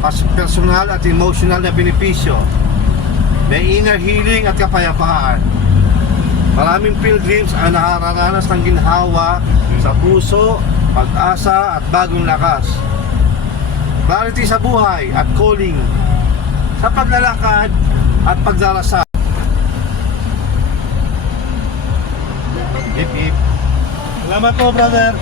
personal at emotional na benepisyo. May inner healing at kapayapaan. Maraming pilgrims ang nakaranas ng ginhawa sa puso, pag-asa at bagong lakas. Clarity sa buhay at calling sa paglalakad at pagdarasal. Hip hip. Salamat po, brother.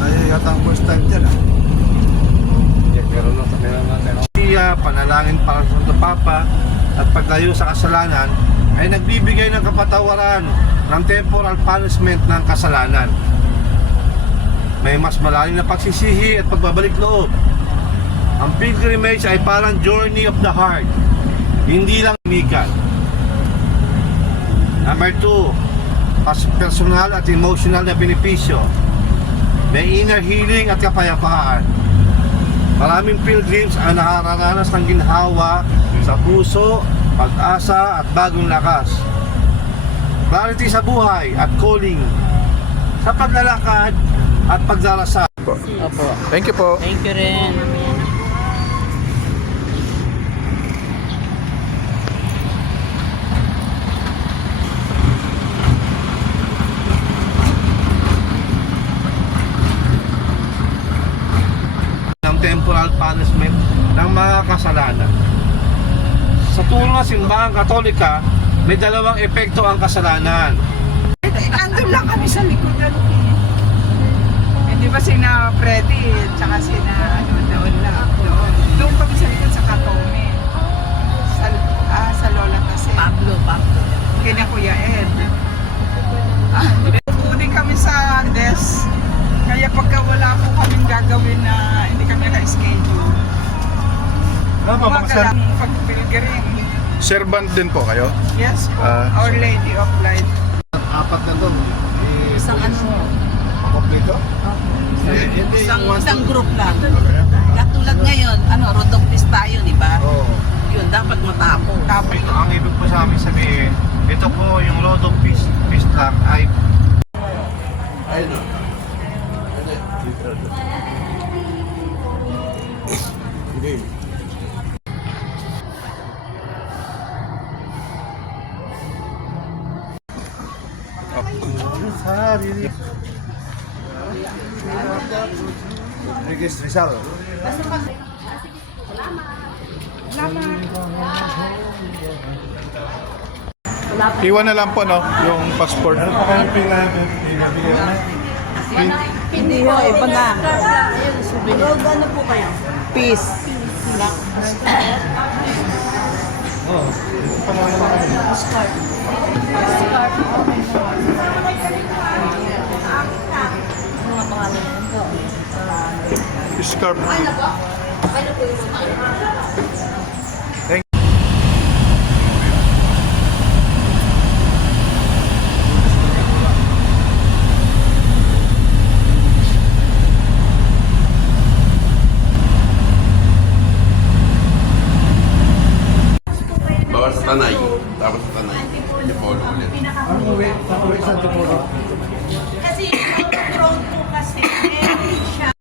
Ay, yata ang first time dyan, panalangin para sa Santo Papa at paglayo sa kasalanan ay nagbibigay ng kapatawaran ng temporal punishment ng kasalanan. May mas malalim na pagsisihi at pagbabalik loob. Ang pilgrimage ay parang journey of the heart, hindi lang mikat. Number 2, personal at emotional na benepisyo. May inner healing at kapayapaan. Maraming pilgrims ang nakaranas ng ginhawa sa puso, pag-asa at bagong lakas. Clarity sa buhay at calling sa paglalakad at pagdarasal. Opo. Thank you po. Thank you rin. Ng temporal punishment ng mga kasalanan. Sa turo ng simbahang Katolika, may dalawang epekto ang kasalanan. Andun lang kami sa likodan. Hindi ba sina Freddy, tsaka sina doon lang. Doon kami sa likod sa Katome. Sa Lola kasi. Pablo. Kina Kuya Ed. Pupunin kami sa desk. Kaya pagka wala po kaming gagawin na hindi kami naka-schedule. Umaga lang pag-pilgrim. Servant din po kayo? Yes po. Ah, Our Lady of Light. Apat na to. Isang ano, Kompleto? isang group lang. Katulad ngayon, Rodopis tayo, di ba? Oo. Yun, dapat matapos. Tapos Ang ibig po sa amin sabihin, ito po yung Road of Peace lang ay Rodriguez Rizal. Iwan na lang po, no? Yung passport. Hindi ho, iba na. Road ano po kayo? Peace. Scarf.